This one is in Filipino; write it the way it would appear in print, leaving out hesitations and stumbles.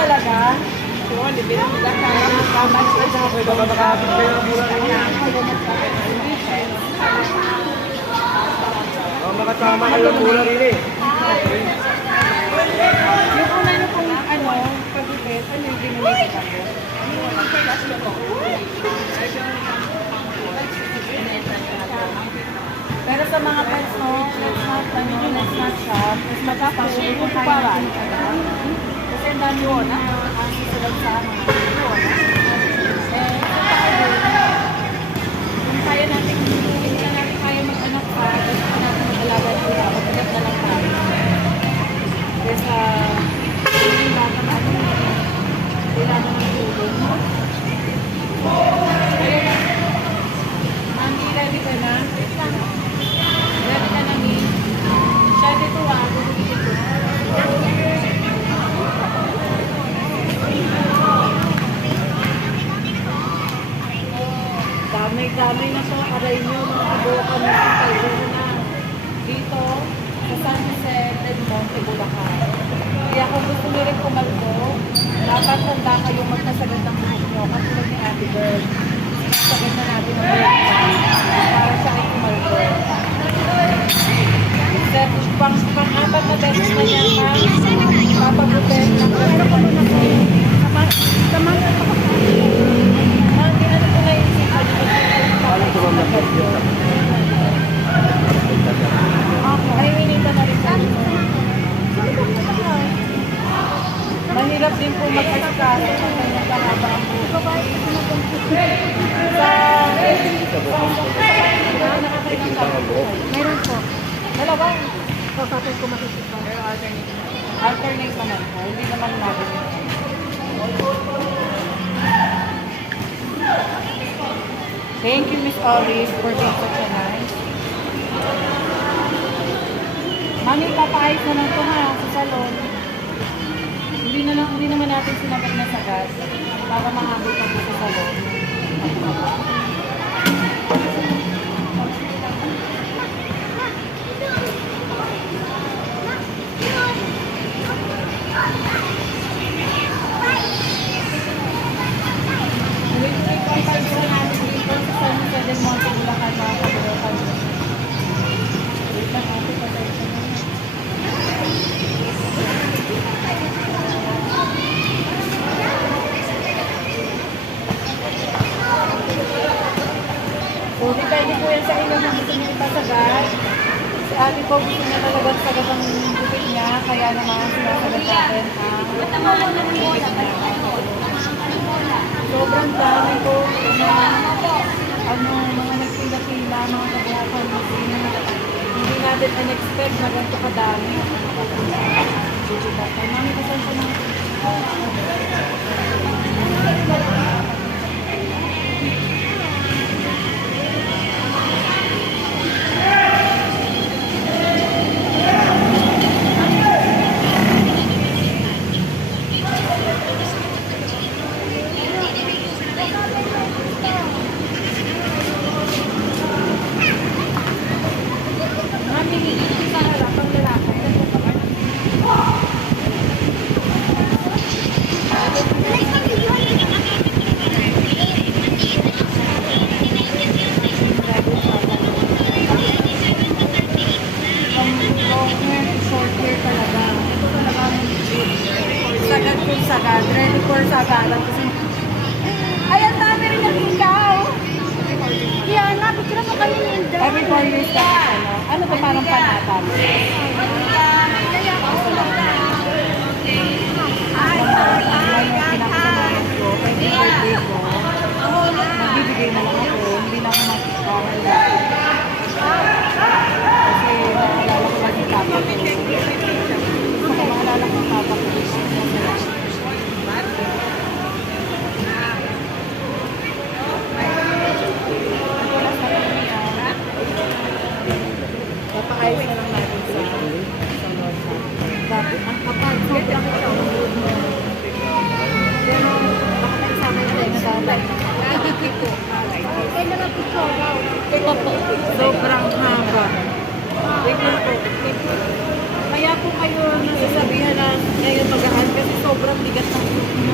talaga? Makasama kayo ng mula rin eh. Yung una nyo pong pag-ipit, ano yung ginamit ko? Pero sa mga pets, no, let's not shop. Mas magkakasunod kung kaya natin kasi ang dami yun, ang susunod sa mga kung kaya natin, hindi na natin kaya mag-anak pa, gusto na natin mag-alaga na sila, mag-anak na lang tayo. Kesa, yung bata na kailangan ng tulong. Mami, ready ka na? Ready ka na, Mi? Siya dito, bumili ko. Damay-damay na to, aray nyo, mga kabukan na sa Calzona na. Dito, sa San Jose del Monte, Bulacan. Kaya kung gusto nyo rin kumalbo, dapat handa kayong magkasagad ng buhok nyo, katulad ni Ate Girl. Sagad na natin ang buhok para siya ay kumalbo. Then, pang-apat na beses na niya papagutin ng pero ko muna po. Tama na ako. Hindi ano ko na isipan. Ay, winita na rin sa mahirap din po mag-asikaso kung may nakahaba ang buhok. Mayroon po. Dalawa. Kapatid ko makikita. Pero alternate. Alternate naman po. Hindi naman natin. Thank you, Miss Alice, for being such a nice. Mami, papaayos na lang ito ha, sa salon. Hindi naman natin sinagat na sagad para mahabot ang sa salon. So, depende po yan sa inyo kung gusto niyo ipasagad. Si ate po gusto niya talagang sagad ang gupit niya, kaya naman sinasagad natin sobrang dami po na mga nagpila-pila, mga kabuhakan na hindi natin unexpect na ganito kadami. Mami, kasan pa naman? Sagad, ready for sagaran. Ay, ang dami rin ng ikaw. Yan, napitira mo kami yung Inday. Every 4 years ka ano? Ano ba parang panatan? Nagbibigay na lang ako, hindi na ako makikawal. Kasi naalala ko lang yung papa ko. Gusto ko maalala ko yung papa ko. Papaayos na lang natin sa losa. Dapat ang kapal, sobrang ito. Pero baka naisama na tayo sa tatay. Ito po, sobrang haba. Tignan po. Kaya po kayo nasasabihan na ngayon magahan kasi sobrang bigat ng